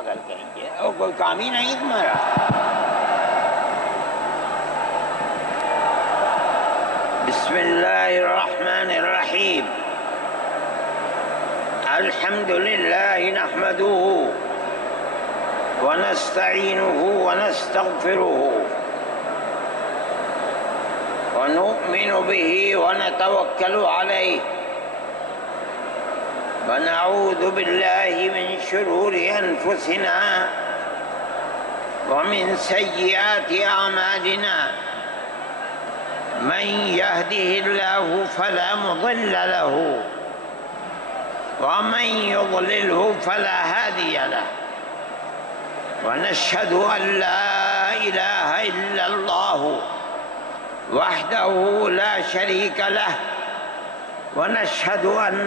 پاگل کہیں گے، اور کوئی کام ہی نہیں تمہارا۔ بسم اللہ الرحمن الرحیم۔ الحمد للہ نحمده ونستعینه ونستغفره ونؤمن به ونتوکل علیہ ونعوذ باللہ من شرور انفسنا ومن سیئات اعمالنا من يهده الله فلا مضل له ومن يضلله فلا هادي له ونشهد أن لا إله إلا الله وحده لا شريك له ونشهد أن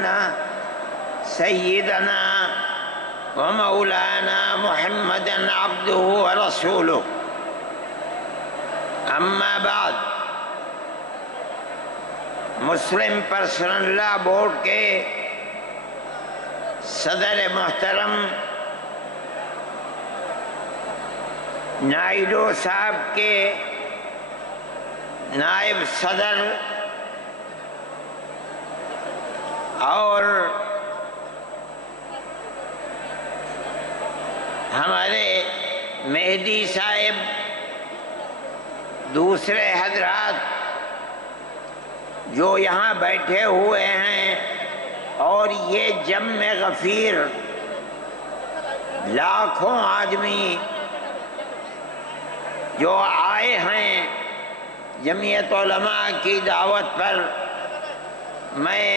سيدنا ومولانا محمدا عبده ورسوله أما بعد۔ مسلم پرسنل لا بورڈ کے صدر محترم نائیڈو صاحب کے نائب صدر اور ہمارے مہدی صاحب، دوسرے حضرات جو یہاں بیٹھے ہوئے ہیں، اور یہ جمع غفیر لاکھوں آدمی جو آئے ہیں جمعیت علماء کی دعوت پر، میں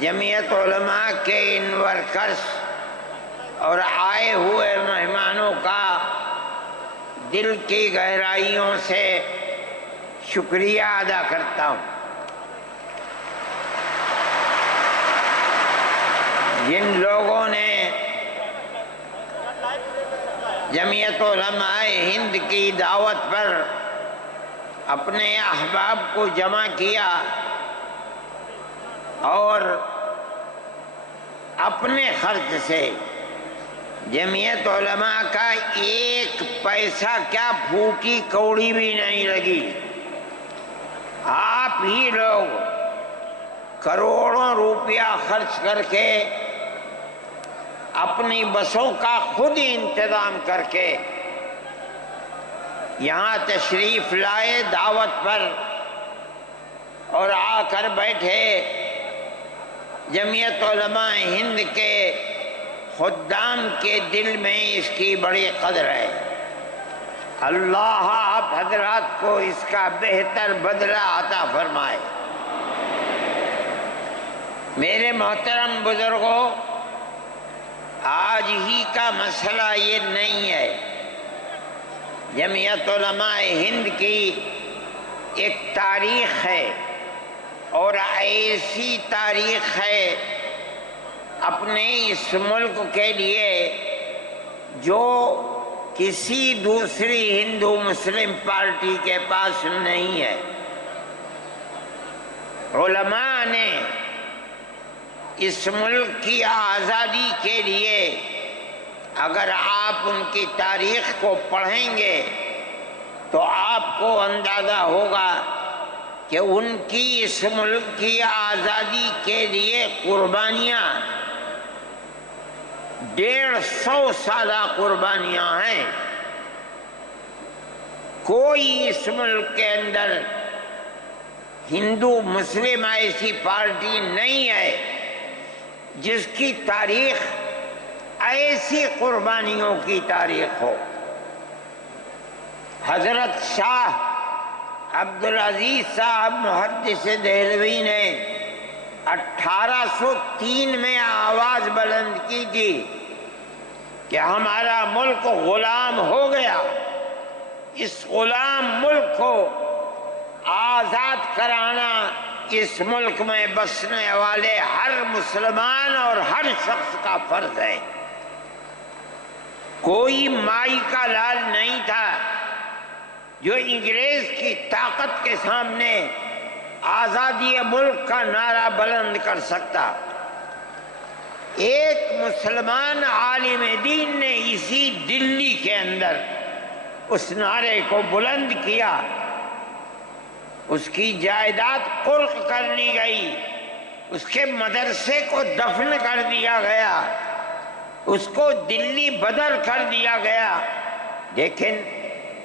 جمعیت علماء کے ان ورکرز اور آئے ہوئے مہمانوں کا دل کی گہرائیوں سے شکریہ ادا کرتا ہوں۔ جن لوگوں نے جمعیت علماء ہند کی دعوت پر اپنے احباب کو جمع کیا اور اپنے خرچ سے جمعیت علماء کا ایک پیسہ کیا پھوٹی کوڑی بھی نہیں لگی، آپ ہی لوگ کروڑوں روپیہ خرچ کر کے اپنی بسوں کا خود ہی انتظام کر کے یہاں تشریف لائے دعوت پر، اور آ کر بیٹھے۔ جمعیت علماء ہند کے خدام کے دل میں اس کی بڑی قدر ہے۔ اللہ آپ حضرات کو اس کا بہتر بدلہ عطا فرمائے۔ میرے محترم بزرگوں، آج ہی کا مسئلہ یہ نہیں ہے۔ جمعیت علماء ہند کی ایک تاریخ ہے، اور ایسی تاریخ ہے اپنے اس ملک کے لیے جو کسی دوسری ہندو مسلم پارٹی کے پاس نہیں ہے۔ علماء نے اس ملک کی آزادی کے لیے، اگر آپ ان کی تاریخ کو پڑھیں گے تو آپ کو اندازہ ہوگا کہ ان کی اس ملک کی آزادی کے لیے قربانیاں 150 سالہ قربانیاں ہیں۔ کوئی اس ملک کے اندر ہندو مسلم ایسی پارٹی نہیں ہے جس کی تاریخ ایسی قربانیوں کی تاریخ ہو۔ حضرت شاہ عبدالعزیز صاحب محدث دہلوی نے 1803 میں آواز بلند کی تھی کہ ہمارا ملک غلام ہو گیا، اس غلام ملک کو آزاد کرانا اس ملک میں بسنے والے ہر مسلمان اور ہر شخص کا فرض ہے۔ کوئی مائی کا لال نہیں تھا جو انگریز کی طاقت کے سامنے آزادی ملک کا نعرہ بلند کر سکتا۔ ایک مسلمان عالم دین نے اسی دلی کے اندر اس نعرے کو بلند کیا، اس کی جائیداد قرق کر لی گئی، اس کے مدرسے کو دفن کر دیا گیا، اس کو دلی بدر کر دیا گیا۔ لیکن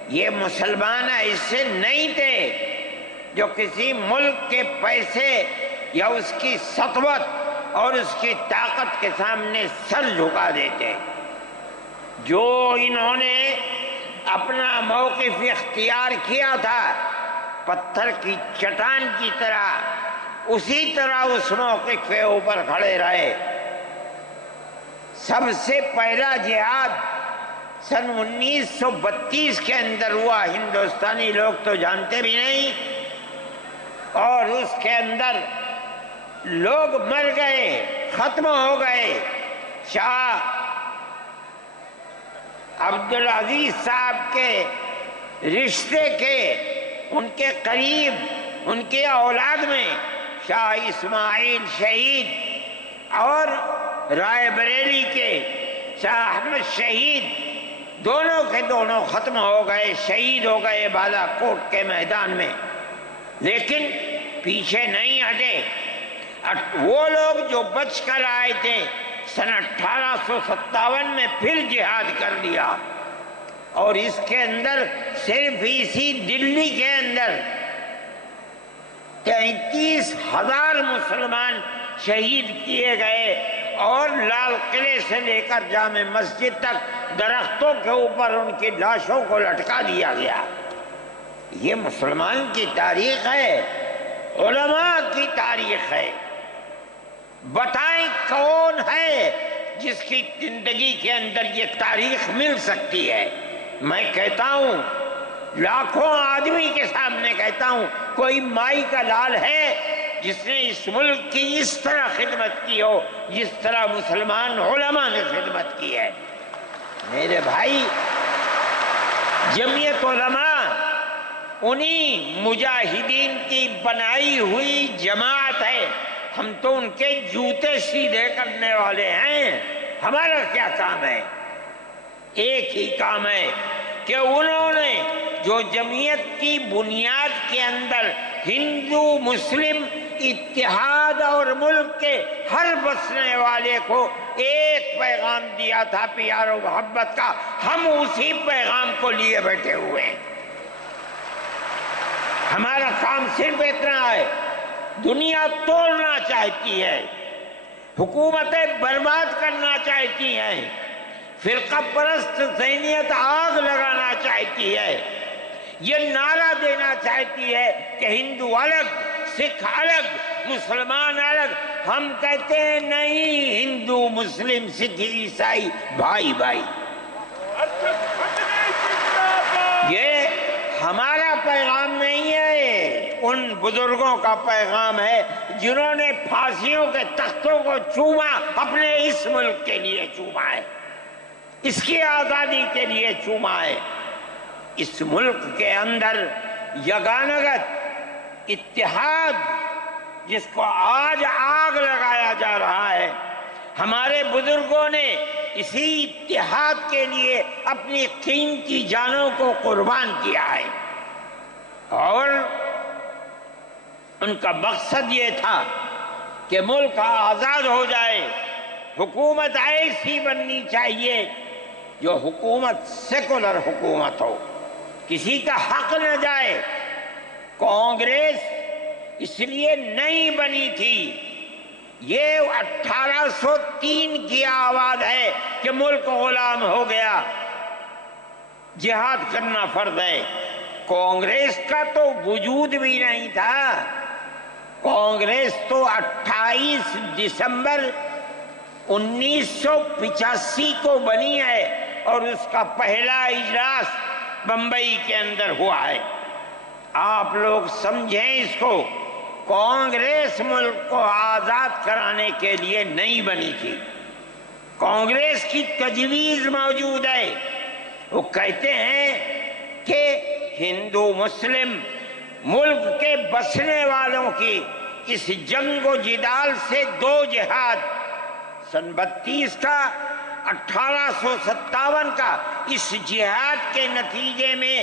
یہ مسلمان ایسے نہیں تھے جو کسی ملک کے پیسے یا اس کی سطوت اور اس کی طاقت کے سامنے سر جھکا دیتے۔ جو انہوں نے اپنا موقف اختیار کیا تھا پتھر کی چٹان کی طرح، اسی طرح اس موقف کے اوپر کھڑے رہے۔ سب سے پہلا جہاد سن 1932 کے اندر ہوا، ہندوستانی لوگ تو جانتے بھی نہیں، اور اس کے اندر لوگ مر گئے، ختم ہو گئے۔ شاہ عبدالعزیز صاحب کے رشتے کے، ان کے قریب، ان کے اولاد میں شاہ اسماعیل شہید اور رائے بریلی کے شاہ احمد شہید، دونوں کے دونوں ختم ہو گئے، شہید ہو گئے بالا کوٹ کے میدان میں۔ لیکن پیچھے نہیں ہٹے۔ وہ لوگ جو بچ کر آئے تھے سن 1857 میں پھر جہاد کر لیا، اور اس کے اندر صرف اسی دلی کے اندر 33,000 مسلمان شہید کیے گئے، اور لال قلعے سے لے کر جامع مسجد تک درختوں کے اوپر ان کی لاشوں کو لٹکا دیا گیا۔ یہ مسلمان کی تاریخ ہے، علماء کی تاریخ ہے۔ بتائیں کون ہے جس کی زندگی کے اندر یہ تاریخ مل سکتی ہے؟ میں کہتا ہوں، لاکھوں آدمی کے سامنے کہتا ہوں، کوئی مائی کا لال ہے جس نے اس ملک کی اس طرح خدمت کی ہو جس طرح مسلمان علماء نے خدمت کی ہے؟ میرے بھائی، جمعیت علماء انہی مجاہدین کی بنائی ہوئی جماعت ہے۔ ہم تو ان کے جوتے سیدھے کرنے والے ہیں۔ ہمارا کیا کام ہے؟ ایک ہی کام ہے کہ انہوں نے جو جمعیت کی بنیاد کے اندر ہندو مسلم اتحاد اور ملک کے ہر بسنے والے کو ایک پیغام دیا تھا پیار و محبت کا، ہم اسی پیغام کو لیے بیٹھے ہوئے ہیں۔ ہمارا کام صرف اتنا ہے۔ دنیا توڑنا چاہتی ہے، حکومتیں برباد کرنا چاہتی ہیں، فرقہ پرست ذہنیت آگ لگانا چاہتی ہے، یہ نعرہ دینا چاہتی ہے کہ ہندو الگ، سکھ الگ، مسلمان الگ۔ ہم کہتے ہیں نہیں، ہندو مسلم سکھ عیسائی بھائی بھائی۔ یہ ہمارا پیغام نہیں ہے، ان بزرگوں کا پیغام ہے جنہوں نے پھانسیوں کے تختوں کو چوما، اپنے اس ملک کے لیے چوما ہے، اس کی آزادی کے لیے چوما ہے۔ اس ملک کے اندر یگانگت اتحاد جس کو آج آگ لگایا جا رہا ہے، ہمارے بزرگوں نے اسی اتحاد کے لیے اپنی قیمتی جانوں کو قربان کیا ہے، اور ان کا مقصد یہ تھا کہ ملک آزاد ہو جائے۔ حکومت ایسی بننی چاہیے جو حکومت سیکولر حکومت ہو، کسی کا حق نہ جائے۔ کانگریس اس لیے نہیں بنی تھی، یہ 1803 کی آواز ہے کہ ملک غلام ہو گیا، جہاد کرنا فرض ہے۔ کانگریس کا تو وجود بھی نہیں تھا۔ کانگریس تو 28 دسمبر 1985 کو بنی ہے، اور اس کا پہلا اجلاس بمبئی کے اندر ہوا ہے۔ آپ لوگ سمجھیں اس کو، کانگریس ملک کو آزاد کرانے کے لیے نہیں بنی تھی۔ کانگریس کی تجویز موجود ہے، وہ کہتے ہیں کہ ہندو مسلم ملک کے بسنے والوں کی اس جنگ و جدال سے دو جہاد سن 32 کا 1857 کا اس جہاد کے نتیجے میں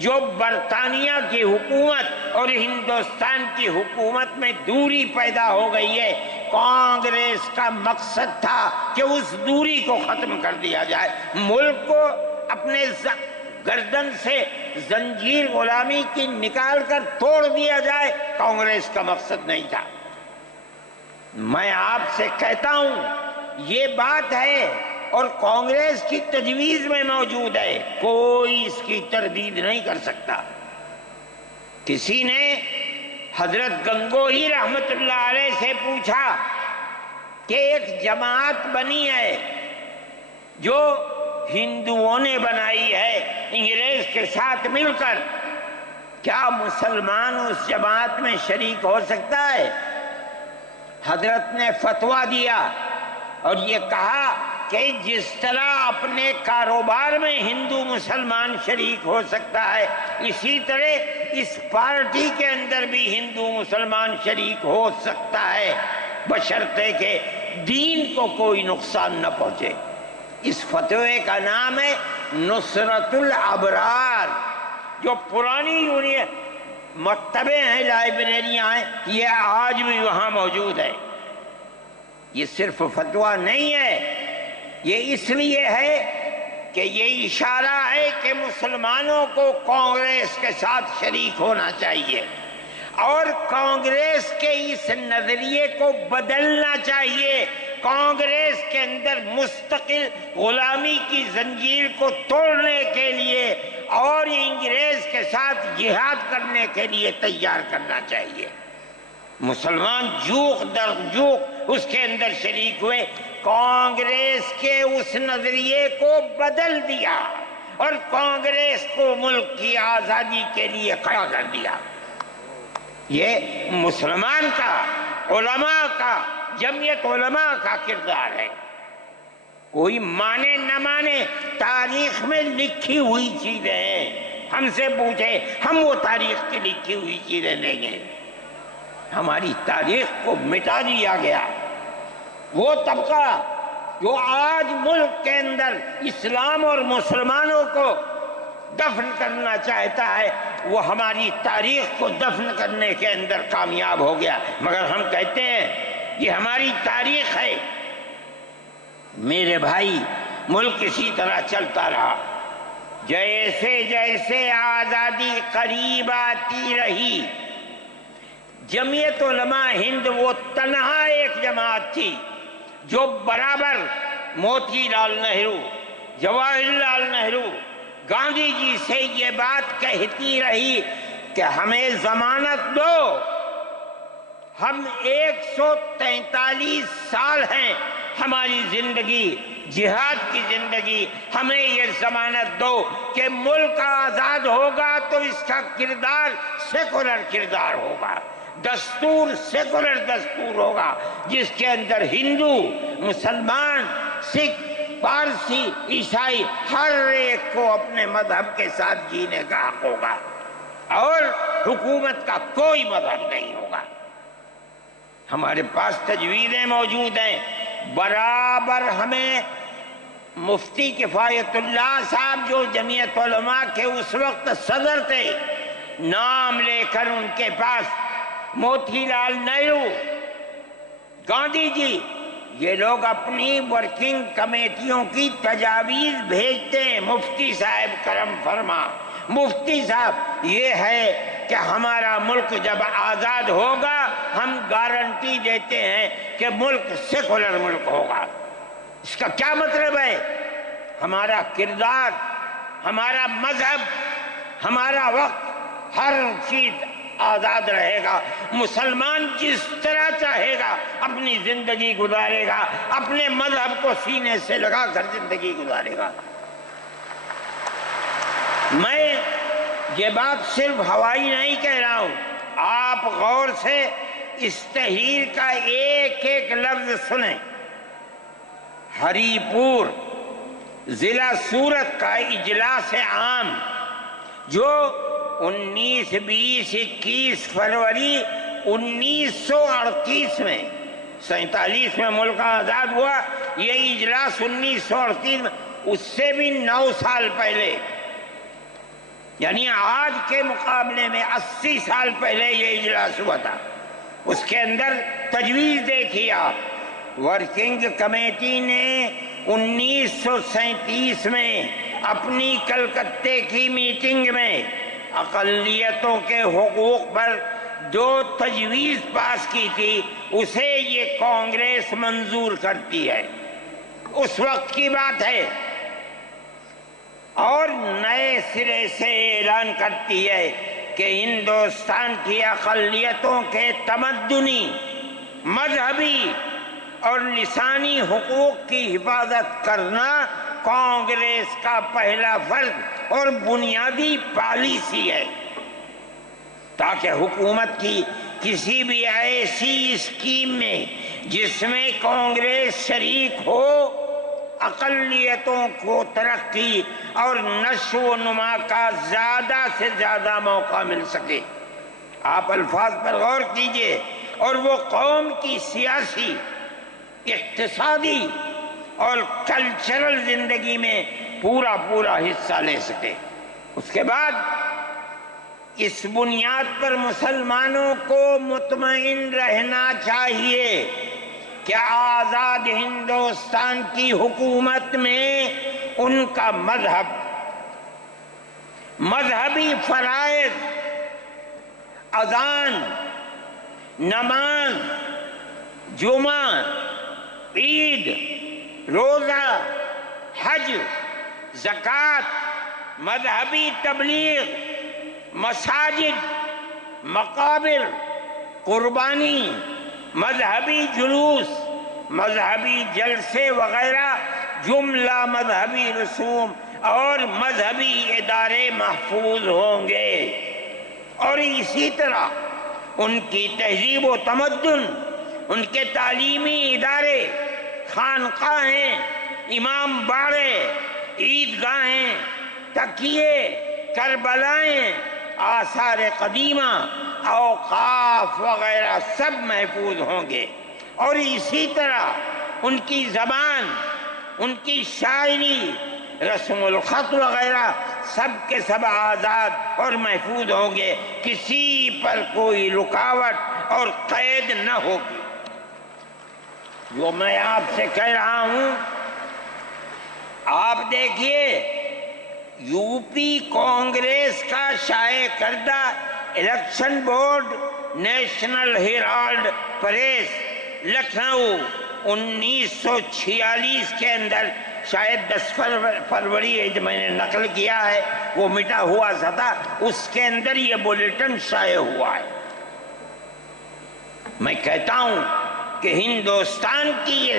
جو برطانیہ کی حکومت اور ہندوستان کی حکومت میں دوری پیدا ہو گئی ہے، کانگریس کا مقصد تھا کہ اس دوری کو ختم کر دیا جائے، ملک کو اپنے گردن سے زنجیر غلامی کی نکال کر توڑ دیا جائے۔ کانگریس کا مقصد نہیں تھا۔ میں آپ سے کہتا ہوں یہ بات ہے اور کانگریس کی تجویز میں موجود ہے، کوئی اس کی تردید نہیں کر سکتا۔ کسی نے حضرت گنگوہی رحمت اللہ علیہ سے پوچھا کہ ایک جماعت بنی ہے جو ہندوؤں نے بنائی ہے انگریز کے ساتھ مل کر، کیا مسلمان اس جماعت میں شریک ہو سکتا ہے؟ حضرت نے فتویٰ دیا اور یہ کہا کہ جس طرح اپنے کاروبار میں ہندو مسلمان شریک ہو سکتا ہے، اسی طرح اس پارٹی کے اندر بھی ہندو مسلمان شریک ہو سکتا ہے، بشرطے کہ دین کو کوئی نقصان نہ پہنچے۔ اس فتوے کا نام ہے نصرت الابرار، جو پرانی یونین مکتبیں ہیں، لائبریریاں ہیں، یہ آج بھی وہاں موجود ہے۔ یہ صرف فتویٰ نہیں ہے، یہ اس لیے ہے کہ یہ اشارہ ہے کہ مسلمانوں کو کانگریس کے ساتھ شریک ہونا چاہیے اور کانگریس کے اس نظریے کو بدلنا چاہیے۔ کانگریس کے اندر مستقل غلامی کی زنجیر کو توڑنے کے لیے اور انگریز کے ساتھ جہاد کرنے کے لیے تیار کرنا چاہیے۔ مسلمان جوق در جوق اس کے اندر شریک ہوئے، کانگریس کے اس نظریے کو بدل دیا اور کانگریس کو ملک کی آزادی کے لیے کھڑا کر دیا۔ یہ مسلمان کا، علماء کا، جمعیت علماء کا کردار ہے۔ کوئی مانے نہ مانے، تاریخ میں لکھی ہوئی چیزیں ہیں، ہم سے پوچھے ہم وہ تاریخ کی لکھی ہوئی چیزیں لیں گے۔ ہماری تاریخ کو مٹا دیا گیا۔ وہ طبقہ جو آج ملک کے اندر اسلام اور مسلمانوں کو دفن کرنا چاہتا ہے، وہ ہماری تاریخ کو دفن کرنے کے اندر کامیاب ہو گیا، مگر ہم کہتے ہیں یہ ہماری تاریخ ہے۔ میرے بھائی، ملک اسی طرح چلتا رہا، جیسے جیسے آزادی قریب آتی رہی، جمعیت علماء ہند وہ تنہا ایک جماعت تھی جو برابر موتی لال نہرو، جواہر لال نہرو، گاندھی جی سے یہ بات کہتی رہی کہ ہمیں ضمانت دو، ہم 143 سال ہیں ہماری زندگی، جہاد کی زندگی، ہمیں یہ ضمانت دو کہ ملک آزاد ہوگا تو اس کا کردار سیکولر کردار ہوگا، دستور سیکولر دستور ہوگا، جس کے اندر ہندو، مسلمان، سکھ، پارسی، عیسائی ہر ایک کو اپنے مذہب کے ساتھ جینے کا حق ہوگا اور حکومت کا کوئی مذہب نہیں ہوگا۔ ہمارے پاس تجویزیں موجود ہیں، برابر ہمیں مفتی کفایت اللہ صاحب جو جمعیت علماء کے اس وقت صدر تھے، نام لے کر ان کے پاس موتی لال نہرو، گاندھی جی، یہ لوگ اپنی ورکنگ کمیٹیوں کی تجاویز بھیجتے ہیں، مفتی صاحب کرم فرما، مفتی صاحب یہ ہے کہ ہمارا ملک جب آزاد ہوگا ہم گارنٹی دیتے ہیں کہ ملک سیکولر ملک ہوگا۔ اس کا کیا مطلب ہے؟ ہمارا کردار، ہمارا مذہب، ہمارا وقت، ہر چیز آزاد رہے گا، مسلمان جس طرح چاہے گا اپنی زندگی گزارے گا، اپنے مذہب کو سینے سے لگا کر زندگی گزارے گا۔ میں یہ بات صرف ہوائی نہیں کہہ رہا ہوں، آپ غور سے اس تحریر کا ایک ایک لفظ سنیں۔ ہری پور ضلع سورت کا اجلاس عام جو 19، 20، 21 فروری 1938 میں 47 میں ملک آزاد ہوا، یہ اجلاس 1938 میں، اس سے بھی 9 سال پہلے، یعنی آج کے مقابلے میں 80 سال پہلے یہ اجلاس ہوا تھا۔ اس کے اندر تجویز دیکھیے آپ، ورکنگ کمیٹی نے 1937 میں اپنی کلکتے کی میٹنگ میں اقلیتوں کے حقوق پر جو تجویز پاس کی تھی اسے یہ کانگریس منظور کرتی ہے، اس وقت کی بات ہے، اور نئے سرے سے اعلان کرتی ہے کہ ہندوستان کی اقلیتوں کے تمدنی، مذہبی اور لسانی حقوق کی حفاظت کرنا کانگریس کا پہلا فرض اور بنیادی پالیسی ہے، تاکہ حکومت کی کسی بھی ایسی اسکیم میں جس میں کانگریس شریک ہو، اقلیتوں کو ترقی اور نشو و نما کا زیادہ سے زیادہ موقع مل سکے۔ آپ الفاظ پر غور کیجئے، اور وہ قوم کی سیاسی، اقتصادی اور کلچرل زندگی میں پورا حصہ لے سکے۔ اس کے بعد اس بنیاد پر مسلمانوں کو مطمئن رہنا چاہیے کہ آزاد ہندوستان کی حکومت میں ان کا مذہب، مذہبی فرائض، اذان، نماز، جمعہ، عید، روزہ، حج، زکوٰۃ، مذہبی تبلیغ، مساجد، مقابر، قربانی، مذہبی جلوس، مذہبی جلسے وغیرہ جملہ مذہبی رسوم اور مذہبی ادارے محفوظ ہوں گے، اور اسی طرح ان کی تہذیب و تمدن، ان کے تعلیمی ادارے، خانقاہیں، امام باڑے، عیدگاہیں، تکیے، کربلائیں، آثار قدیمہ، اوقاف وغیرہ سب محفوظ ہوں گے، اور اسی طرح ان کی زبان، ان کی شاعری، رسم الخط وغیرہ سب کے سب آزاد اور محفوظ ہوں گے، کسی پر کوئی رکاوٹ اور قید نہ ہوگی۔ جو میں آپ سے کہہ رہا ہوں، آپ دیکھیے، یو پی کانگریس کا شائع کردہ election board, National Herald Press, Lucknow, 1946 کے اندر، شاید 10 فروری میں نے نقل کیا ہے، وہ مٹا ہوا تھا، اس کے اندر یہ بلیٹن شائع ہوا ہے۔ میں کہتا ہوں کہ ہندوستان کی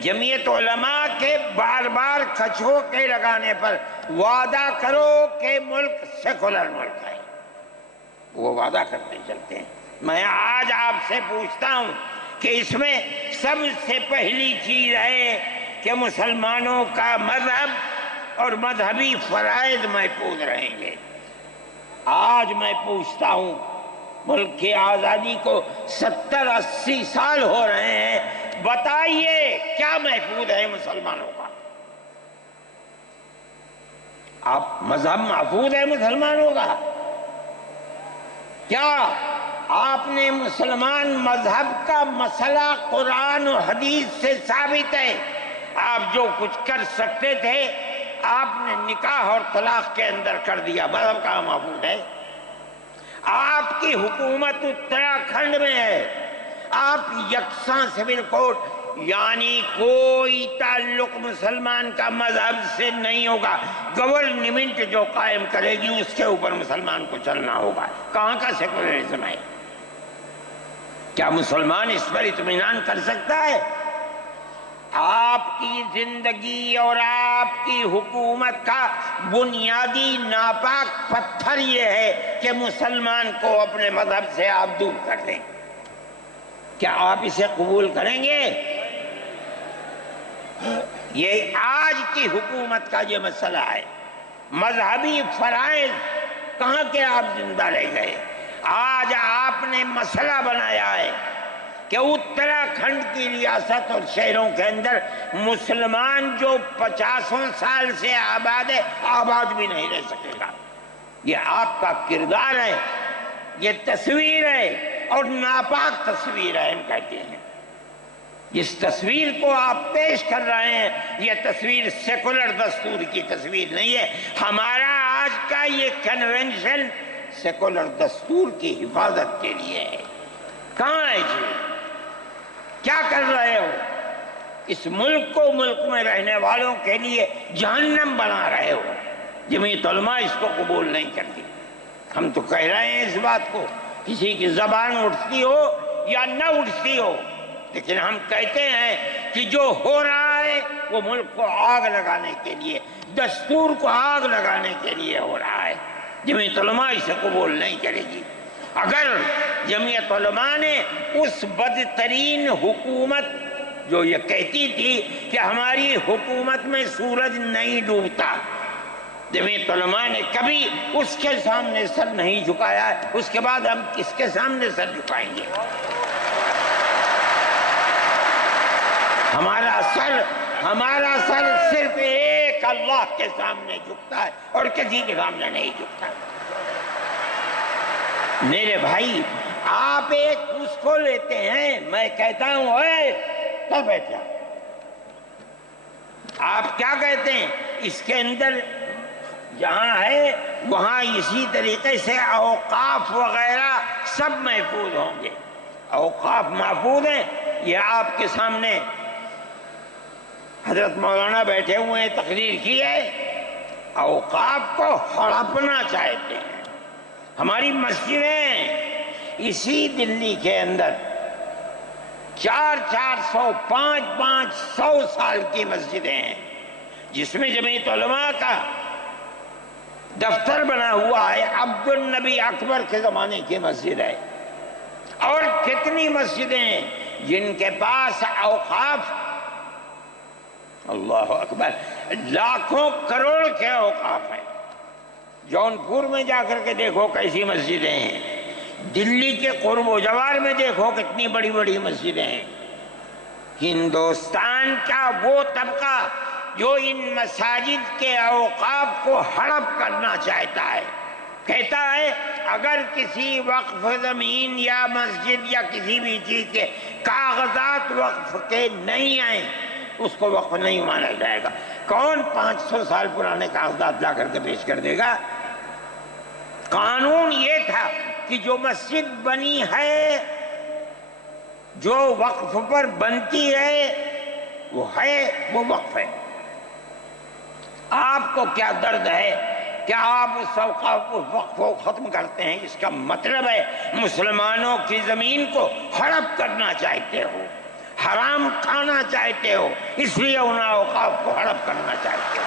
جمعیت علماء کے بار بار کھچوکے لگانے پر وعدہ کرو کہ ملک سیکولر ملک ہے، وہ وعدہ کرتے چلتے ہیں۔ میں آج آپ سے پوچھتا ہوں کہ اس میں سب سے پہلی چیز ہے کہ مسلمانوں کا مذہب اور مذہبی فرائض محفوظ رہیں گے۔ آج میں پوچھتا ہوں، ملک کی آزادی کو 70-80 سال ہو رہے ہیں، بتائیے کیا محفوظ ہے مسلمانوں کا؟ آپ مذہب محفوظ ہے مسلمانوں کا؟ کیا آپ نے مسلمان مذہب کا مسئلہ قرآن و حدیث سے ثابت ہے؟ آپ جو کچھ کر سکتے تھے آپ نے نکاح اور طلاق کے اندر کر دیا، مذہب کہاں محفوظ ہے؟ آپ کی حکومت اتراکھنڈ میں ہے، آپ یکساں سول کوڈ، یعنی کوئی تعلق مسلمان کا مذہب سے نہیں ہوگا، گورنمنٹ جو قائم کرے گی اس کے اوپر مسلمان کو چلنا ہوگا۔ کہاں کا سیکولرزم ہے؟ کیا مسلمان اس پر اطمینان کر سکتا ہے؟ آپ کی زندگی اور آپ کی حکومت کا بنیادی ناپاک پتھر یہ ہے کہ مسلمان کو اپنے مذہب سے آپ دور کر دیں۔ کیا آپ اسے قبول کریں گے؟ یہ آج کی حکومت کا یہ مسئلہ ہے۔ مذہبی فرائض کہاں کے آپ زندہ رہ گئے؟ آج آپ نے مسئلہ بنایا ہے کہ اتراکھنڈ کی ریاست اور شہروں کے اندر مسلمان جو 50 سال سے آباد ہے، آباد بھی نہیں رہ سکے گا۔ یہ آپ کا کردار ہے، یہ تصویر ہے اور ناپاک تصویر ہے۔ ہم کہتے ہیں جس تصویر کو آپ پیش کر رہے ہیں یہ تصویر سیکولر دستور کی تصویر نہیں ہے۔ ہمارا آج کا یہ کنونشن سیکولر دستور کی حفاظت کے لیے ہے۔ کہاں ہے جی؟ کیا کر رہے ہو؟ اس ملک کو، ملک میں رہنے والوں کے لیے جہنم بنا رہے ہو۔ جمعیت علماء اس کو قبول نہیں کرتی۔ ہم تو کہہ رہے ہیں اس بات کو، کسی کی زبان اٹھتی ہو یا نہ اٹھتی ہو، لیکن ہم کہتے ہیں کہ جو ہو رہا ہے وہ ملک کو آگ لگانے کے لیے، دستور کو آگ لگانے کے لیے ہو رہا ہے۔ جمعیت علماء اسے قبول نہیں کرے گی۔ اگر جمعیت علماء نے اس بدترین حکومت جو یہ کہتی تھی کہ ہماری حکومت میں سورج نہیں ڈوبتا، جمعیت علماء نے کبھی اس کے سامنے سر نہیں جھکایا، اس کے بعد ہم کس کے سامنے سر جھکائیں گے؟ ہمارا سر صرف ایک اللہ کے سامنے جھکتا ہے اور کسی کے سامنے نہیں جھکتا۔ میرے بھائی، آپ ایک اس کو لیتے ہیں، میں کہتا ہوں اے تو بیٹھا، آپ کیا کہتے ہیں؟ اس کے اندر جہاں ہے وہاں اسی طریقے سے اوقاف وغیرہ سب محفوظ ہوں گے۔ اوقاف محفوظ ہیں، یہ آپ کے سامنے حضرت مولانا بیٹھے ہوئے ہیں، تقریر کی ہے۔ اوقاف کو ہڑپنا چاہتے ہیں۔ ہماری مسجدیں اسی دلی کے اندر 400 500 سال کی مسجدیں ہیں، جس میں جمعیت علماء کا دفتر بنا ہوا ہے، عبد النبی اکبر کے زمانے کی مسجد ہے۔ اور کتنی مسجدیں ہیں جن کے پاس اوقاف، اللہ اکبر، لاکھوں کروڑ کے اوقاف ہیں۔ جونپور میں جا کر کے دیکھو کیسی مسجدیں ہیں، دلی کے قرب و جوار میں دیکھو کتنی بڑی بڑی مسجدیں ہیں۔ ہندوستان کا وہ طبقہ جو ان مساجد کے اوقاف کو ہڑپ کرنا چاہتا ہے، کہتا ہے اگر کسی وقف زمین یا مسجد یا کسی بھی چیز کے کاغذات وقف کے نہیں آئیں اس کو وقف نہیں مانا جائے گا۔ کون 500 سال پرانے کاغذات لا کر کے پیش کر دے گا؟ قانون یہ تھا کہ جو مسجد بنی ہے، جو وقف پر بنتی ہے، وہ وقف ہے۔ آپ کو کیا درد ہے کہ آپ اس وقف کو ختم کرتے ہیں؟ اس کا مطلب ہے مسلمانوں کی زمین کو ہڑپ کرنا چاہتے ہو، حرام کھانا چاہتے ہو، اس لیے ان اوقاف کو ہڑپ کرنا چاہتے ہو۔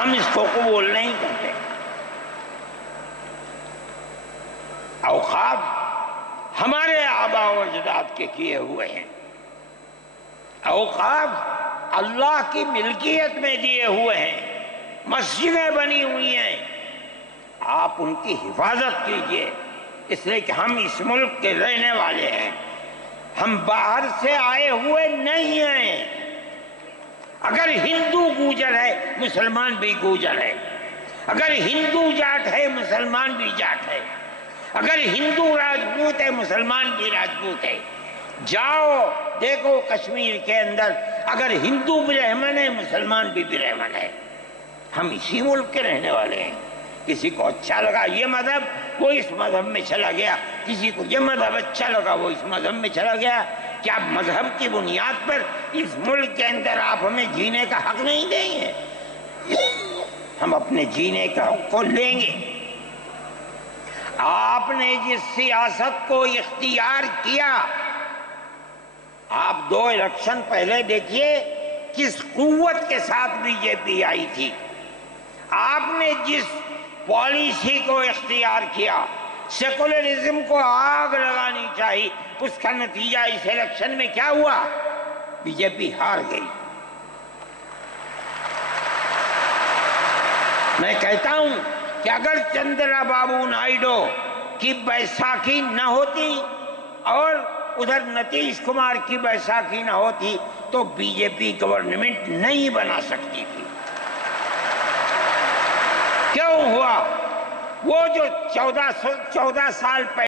ہم اس کو قبول نہیں کرتے۔ اوقاف ہمارے آباء و اجداد کے کیے ہوئے ہیں، اوقاف اللہ کی ملکیت میں دیے ہوئے ہیں، مسجدیں بنی ہوئی ہیں، آپ ان کی حفاظت کیجئے، اس لیے کہ ہم اس ملک کے رہنے والے ہیں، ہم باہر سے آئے ہوئے نہیں ہیں۔ اگر ہندو گوجر ہے مسلمان بھی گوجر ہے، اگر ہندو جاٹ ہے مسلمان بھی جاٹ ہے، اگر ہندو راجپوت ہے مسلمان بھی راجپوت ہے۔ جاؤ دیکھو کشمیر کے اندر، اگر ہندو برہمن ہے مسلمان بھی برہمن ہے۔ ہم اسی ملک کے رہنے والے ہیں۔ کسی کو اچھا لگا یہ مذہب وہ اس مذہب میں چلا گیا، کسی کو یہ مذہب اچھا لگا وہ اس مذہب میں چلا گیا۔ کیا مذہب کی بنیاد پر اس ملک کے اندر آپ ہمیں جینے کا حق نہیں دیں گے؟ ہم اپنے جینے کا حق کو لیں گے۔ آپ نے جس سیاست کو اختیار کیا، آپ 2 الیکشن پہلے دیکھیے کس قوت کے ساتھ بی جے پی آئی تھی۔ آپ نے جس پالیسی کو اختیار کیا، سیکولرزم کو آگ لگانی چاہیے، اس کا نتیجہ اس الیکشن میں کیا ہوا؟ بی جے پی ہار گئی۔ میں کہتا ہوں کہ اگر چندرا بابو نائیڈو کی بیساکھی نہ ہوتی، اور ادھر نتیش کمار کی بیساکھی نہ ہوتی تو بی جے پی گورنمنٹ نہیں بنا سکتی تھی۔ کیوں ہوا؟ وہ جو 14 سال پہلے